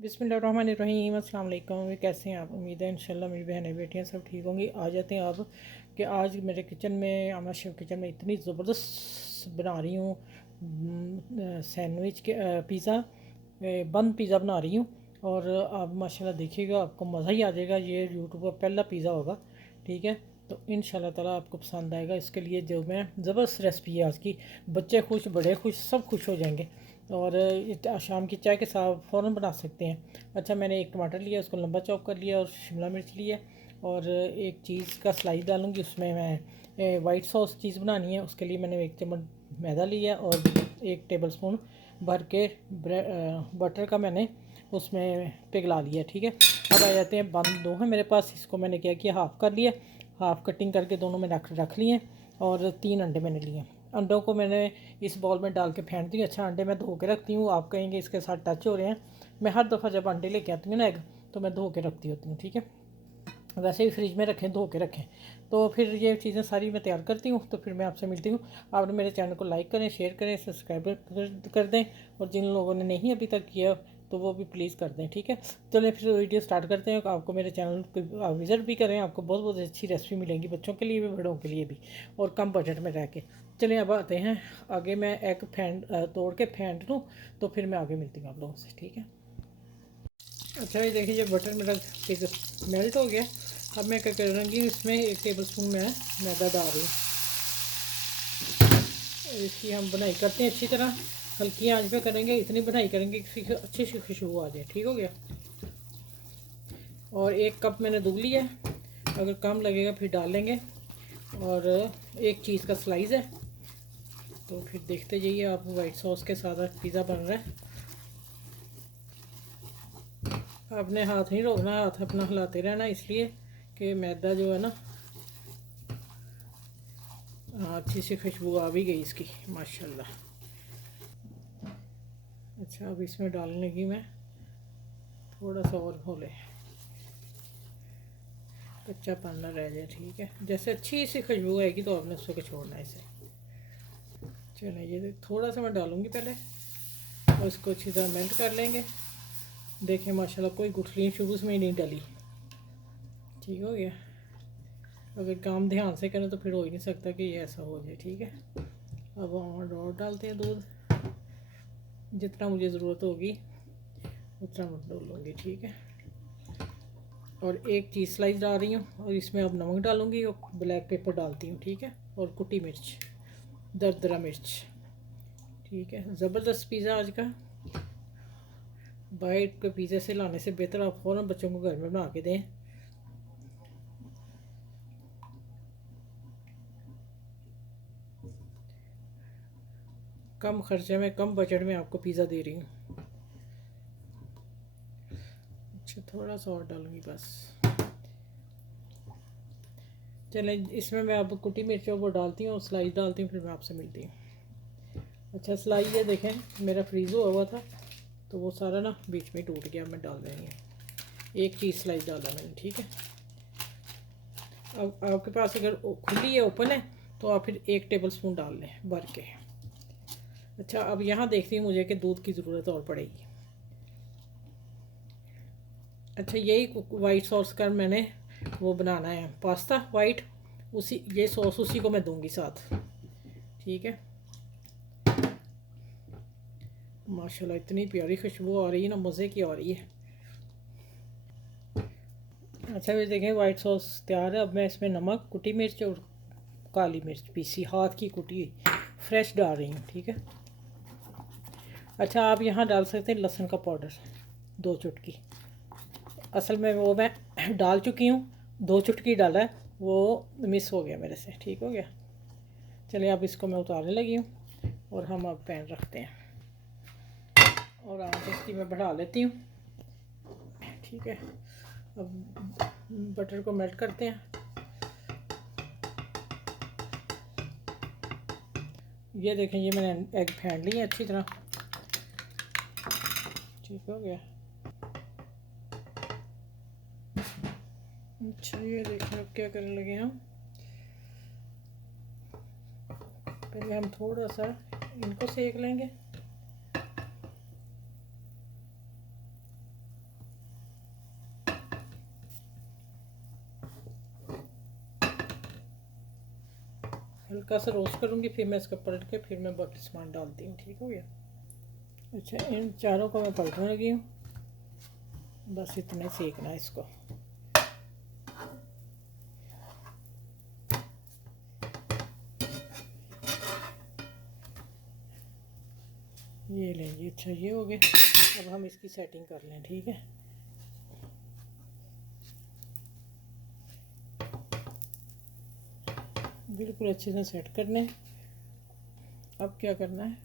बिस्मिल्लाहिर्रहमानिर्रहीम। अस्सलाम वालेकुम। कैसे हैं आप? उम्मीद है इंशाल्लाह मेरी बहनें बेटियां सब ठीक होंगी। आ जाते हैं अब कि आज मेरे किचन में, आमना शेफ किचन में इतनी ज़बरदस्त बना रही हूँ सैंडविच के पिज़्ज़ा, बंद पिज़्ज़ा बना रही हूँ। और आप माशाल्लाह देखिएगा, आपको मज़ा ही आ जाएगा। ये यूट्यूब पर पहला पिज़्ज़ा होगा, ठीक है। तो इंशाल्लाह ताला आपको पसंद आएगा। इसके लिए जो मैं ज़बरदस्त रेसिपी है आज की, बच्चे खुश बड़े खुश सब खुश हो जाएंगे। और शाम की चाय के साथ फ़ौरन बना सकते हैं। अच्छा, मैंने एक टमाटर लिया, उसको लंबा चॉप कर लिया, और शिमला मिर्च लिया, और एक चीज़ का स्लाइस डालूँगी उसमें। मैं वाइट सॉस चीज़ बनानी है, उसके लिए मैंने 1 चम्मच मैदा लिया और 1 टेबल स्पून भर के बटर का मैंने उसमें पिघला लिया, ठीक है। अब आ जाते हैं, बंद दो है मेरे पास, इसको मैंने क्या किया, हाफ़ कर लिया, हाफ़ कटिंग करके दोनों में रख लिए। और 3 अंडे मैंने लिए। अंडों को मैंने इस बॉल में डाल के फेंट दी। अच्छा, अंडे मैं धो के रखती हूँ। आप कहेंगे इसके साथ टच हो रहे हैं। मैं हर दफ़ा जब अंडे लेके आती हूँ ना एग, तो मैं धो के रखती होती हूँ, ठीक है। वैसे भी फ्रिज में रखें, धो के रखें। तो फिर ये चीज़ें सारी मैं तैयार करती हूँ, तो फिर मैं आपसे मिलती हूँ। आप मेरे चैनल को लाइक करें, शेयर करें, सब्सक्राइब कर दें, और जिन लोगों ने नहीं अभी तक किया तो वो भी प्लीज़ कर दें, ठीक है। चलिए फिर वीडियो स्टार्ट करते हैं। आपको मेरे चैनल को आप विज़िट भी करें, आपको बहुत बहुत अच्छी रेसिपी मिलेंगी, बच्चों के लिए भी बड़ों के लिए भी, और कम बजट में रह के। चलिए अब आते हैं आगे। मैं एग तोड़ के फेंट लूँ, तो फिर मैं आगे मिलती हूँ आप लोगों से, ठीक है। अच्छा, ये देखिए, ये बटर मेरा मेल्ट हो गया। अब मैं क्या करूँगी, इसमें 1 टेबल स्पून मैं मैदा डाल रही हूँ। इसकी हम बनाई करते हैं अच्छी तरह, हल्की आंच पे करेंगे, इतनी बनाई करेंगे कि अच्छी सी खुशबू आ जाए, ठीक हो गया। और 1 कप मैंने दूध लिया है, अगर कम लगेगा फिर डाल लेंगे। और एक चीज़ का स्लाइस है। तो फिर देखते जाइए आप, वाइट सॉस के साथ पिज़्ज़ा बन रहा है। अपने हाथ नहीं रोकना, हाथ अपना हिलाते रहना, इसलिए कि मैदा जो है ना, अच्छी सी खुशबू आ भी गई इसकी माशाल्लाह। अच्छा, अब इसमें डालने लगी मैं थोड़ा सा और घोले, कच्चा पन्ना रह जाए, ठीक है। जैसे अच्छी सी खुशबू आएगी तो आपने उसको छोड़ना है इसे। चलिए, ये थोड़ा सा मैं डालूँगी पहले, और इसको अच्छी तरह मेल्ट कर लेंगे। देखें माशाल्लाह, कोई गुठलियाँ शुरू में ही नहीं डली, ठीक हो गया। अगर काम ध्यान से करें तो फिर हो ही नहीं सकता कि ये ऐसा हो जाए, ठीक है। अब और डालते हैं दूध, जितना मुझे ज़रूरत होगी उतना मैं डालूँगी, ठीक है। और एक चीज़ स्लाइस डाल रही हूँ, और इसमें अब नमक डालूँगी, और ब्लैक पेपर डालती हूँ, ठीक है। और कुटी मिर्च, दरदरा मिर्च, ठीक है। ज़बरदस्त पिज़्ज़ा आज का। बाहर के पिज़्ज़े से लाने से बेहतर आप फ़ौरन बच्चों को घर में बना के दें। कम खर्चे में, कम बजट में आपको पिज़्ज़ा दे रही हूँ। अच्छा, थोड़ा सा और डालूँगी बस। चलें, इसमें मैं अब कुटी मिर्चों को डालती हूँ और स्लाइस डालती हूँ, फिर मैं आपसे मिलती हूँ। अच्छा, स्लाइस ये देखें, मेरा फ्रीज़ हुआ था तो वो सारा ना बीच में टूट गया। मैं डाल रही हूँ, एक चीज़ स्लाइस डाला मैंने, ठीक है। अब आपके पास अगर खुली है, ओपन है, तो आप फिर 1 टेबल स्पून डाल लें भर के। अच्छा, अब यहाँ देखती हूँ मुझे कि दूध की ज़रूरत और पड़ेगी। अच्छा, यही वाइट सॉस का मैंने वो बनाना है, पास्ता वाइट, उसी ये सॉस उसी को मैं दूंगी साथ, ठीक है। माशाल्लाह, इतनी प्यारी खुशबू आ रही है ना, मज़े की आ रही है। अच्छा, ये देखें, वाइट सॉस तैयार है। अब मैं इसमें नमक, कुटी मिर्च और काली मिर्च पीसी हाथ की कुटी फ्रेश डाल रही हूँ, ठीक है। अच्छा, आप यहाँ डाल सकते हैं लहसुन का पाउडर, 2 चुटकी। असल में वो मैं डाल चुकी हूँ, 2 चुटकी डाला है, वो मिस हो गया मेरे से, ठीक हो गया। चलिए, अब इसको मैं उतारने लगी हूँ, और हम अब पैन रखते हैं, और आँच इसकी मैं बढ़ा लेती हूँ, ठीक है। अब बटर को मेल्ट करते हैं। ये देखें, ये मैंने एग फेंट लिए अच्छी तरह, ठीक हो गया। अच्छा, ये देखें, अब क्या करने लगे हम, पहले हम थोड़ा सा इनको सेक लेंगे। हल्का सा रोस्ट करूँगी, फिर मैं इसको पलट के फिर मैं बाकी सामान डालती हूँ। ठीक हो गया। अच्छा, इन चारों को मैं पलटने लगी हूँ, बस इतना सेकना है इसको। ये लेंगे। अच्छा, ये हो गए। अब हम इसकी सेटिंग कर लें। ठीक है, बिल्कुल अच्छे से सेट कर लें। अब क्या करना है,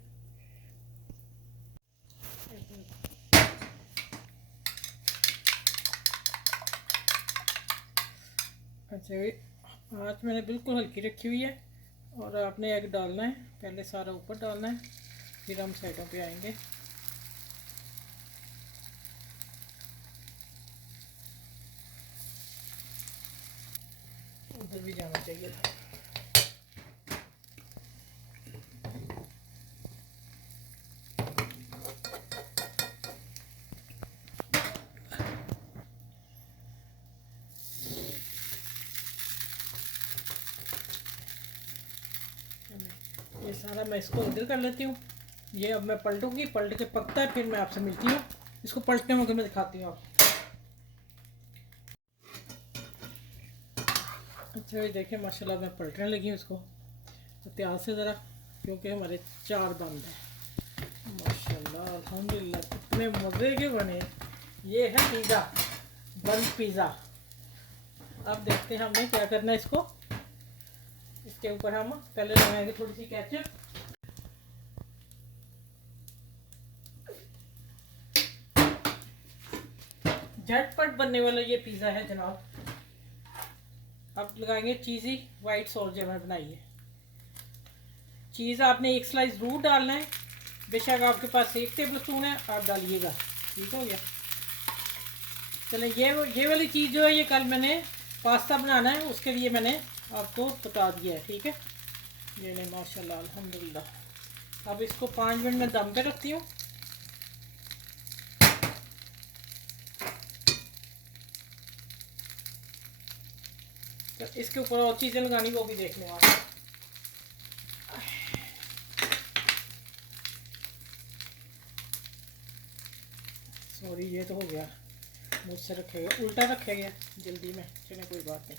अच्छा आँच मैंने बिल्कुल हल्की रखी हुई है और आपने एग डालना है, पहले सारा ऊपर डालना है, फिर हम साइडों पे आएंगे। उधर भी जाना चाहिए। ये सारा मैं इसको इधर कर लेती हूँ। ये अब मैं पलटूंगी, पलट के पकता है फिर मैं आपसे मिलती हूँ। इसको पलटने में मैं दिखाती हूँ आपको। अच्छा, ये देखिए माशाल्लाह मैं पलटने लगी हूँ इसको। तो ध्यान से ज़रा, क्योंकि हमारे 4 बंद हैं। माशाल्लाह अल्हम्दुलिल्लाह, कितने मज़े के बने। ये है पिज़्ज़ा, बन पिज़्ज़ा। अब देखते हैं हमें क्या करना है इसको। इसके ऊपर हम पहले लगाएंगे थोड़ी सी केचप। झटपट बनने वाला ये पिज़्ज़ा है जनाब। अब लगाएंगे चीज़ी वाइट सॉस जो मैंने बनाई है। चीज़ आपने 1 स्लाइस ज़रूर डालना है, बेशक आपके पास 1 टेबल स्पून है, आप डालिएगा। ठीक हो गया। चले, ये वाली चीज़ जो है ये कल मैंने पास्ता बनाना है, उसके लिए मैंने आपको बता दिया है। ठीक है, ये नहीं माशाल्लाह अल्हम्दुलिल्लाह। अब इसको 5 मिनट में दम पे रखती हूँ। तो इसके ऊपर और चीज़ें लगानी वो भी देख लो आप। सॉरी, ये तो हो गया मुझसे रखे गया, उल्टा रखे गया जल्दी में। चले कोई बात नहीं,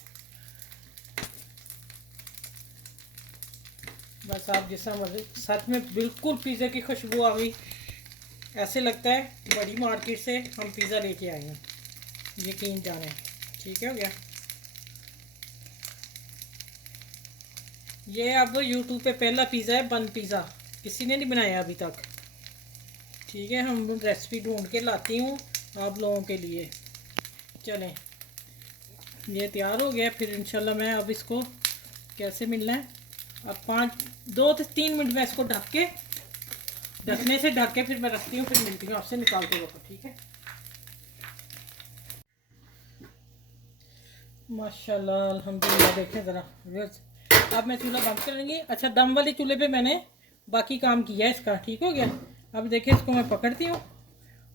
बस आप जिस मर्जी। सच में बिल्कुल पिज़्ज़ा की खुशबू आ गई, ऐसे लगता है बड़ी मार्केट से हम पिज़्ज़ा लेके आए हैं, यकीन जाने। ठीक है, हो गया। ये अब यूट्यूब पे पहला पिज़्ज़ा है, बन पिज़्ज़ा, किसी ने नहीं बनाया अभी तक। ठीक है, हम रेसिपी ढूंढ के लाती हूँ आप लोगों के लिए। चलें, ये तैयार हो गया। फिर इंशाल्लाह मैं अब इसको कैसे मिलना है, अब 2 से 3 मिनट में इसको ढकने से ढक के फिर मैं रखती हूँ, फिर मिलती हूँ आपसे निकालते वक्त। ठीक है, माशाल्लाह अल्हम्दुलिल्लाह। देखें ज़रा, अब मैं चूल्हा बंद करूँगी। अच्छा, दम वाले चूल्हे पे मैंने बाकी काम किया है इसका। ठीक हो गया। अब देखिए इसको मैं पकड़ती हूँ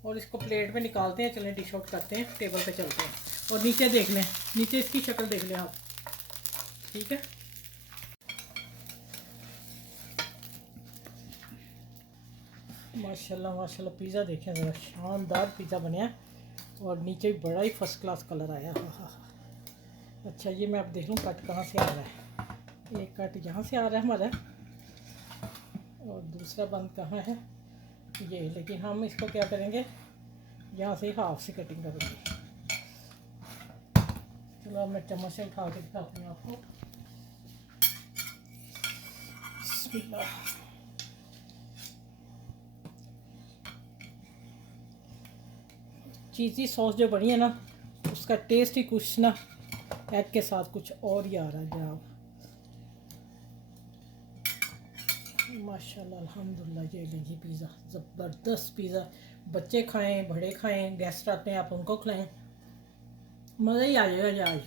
और इसको प्लेट पे निकालते हैं। चलें डिश आउट करते हैं, टेबल पे चलते हैं। और नीचे देख लें, नीचे इसकी शक्ल देख लें आप। ठीक है, माशाल्लाह माशाल्लाह। पिज़्ज़ा देखें ज़रा, शानदार पिज़्ज़ा बनया और नीचे भी बड़ा ही फर्स्ट क्लास कलर आया। हाँ हाँ। अच्छा, ये मैं अब देख लूँ कट कहाँ से आ रहा है। एक कट यहाँ से आ रहा है हमारा, और दूसरा बंद कहाँ है ये। लेकिन हम इसको क्या करेंगे, यहाँ से हाफ से कटिंग करेंगे। चलो अब मैं चम्मच से उठा के दिखाती हूँ आपको। बिस्मिल्लाह। चीज़ी सॉस जो बनी है ना, उसका टेस्ट ही कुछ ना एग के साथ कुछ और ही आ रहा है जनाब। माशाल्लाह अल्हम्दुलिल्लाह। ये लीजिए पिज़्ज़ा, ज़बरदस्त पिज़्ज़ा। बच्चे खाएं, बड़े खाएं, गेस्ट आते हैं आप उनको खिलाएं, मज़ा ही आ जाएगा आज।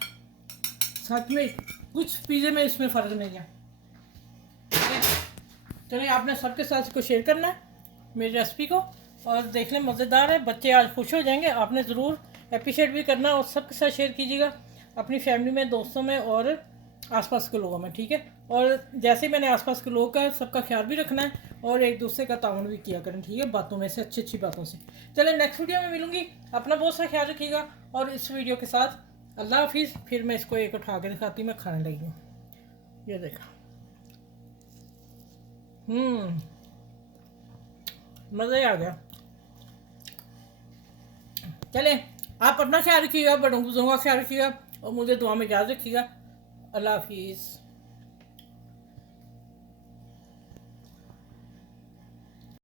सच में कुछ पिज़्ज़े में इसमें फ़र्क नहीं है। चलिए, आपने सबके साथ इसको शेयर करना है मेरी रेसिपी को, और देख लें मज़ेदार है। बच्चे आज खुश हो जाएंगे। आपने ज़रूर अप्रिशिएट भी करना और सबके साथ शेयर कीजिएगा, अपनी फैमिली में, दोस्तों में और आसपास के लोगों में, ठीक है। और जैसे मैंने आसपास के लोगों का सबका ख्याल भी रखना है और एक दूसरे का ताउन भी किया करें, ठीक है, बातों में से, अच्छी अच्छी बातों से। चले नेक्स्ट वीडियो में मिलूंगी, अपना बहुत सा ख्याल रखिएगा। और इस वीडियो के साथ अल्लाह हाफिज़। फिर मैं इसको एक उठा के दिखाती हूँ, मैं खाने लगी हूँ, ये देखा। मज़ा ही आ गया। चले, आप अपना ख्याल रखिएगा, बड़ों बुजुर्गों का ख्याल रखिएगा और मुझे दुआ में याद रखिएगा। अल्लाह हाफिज़।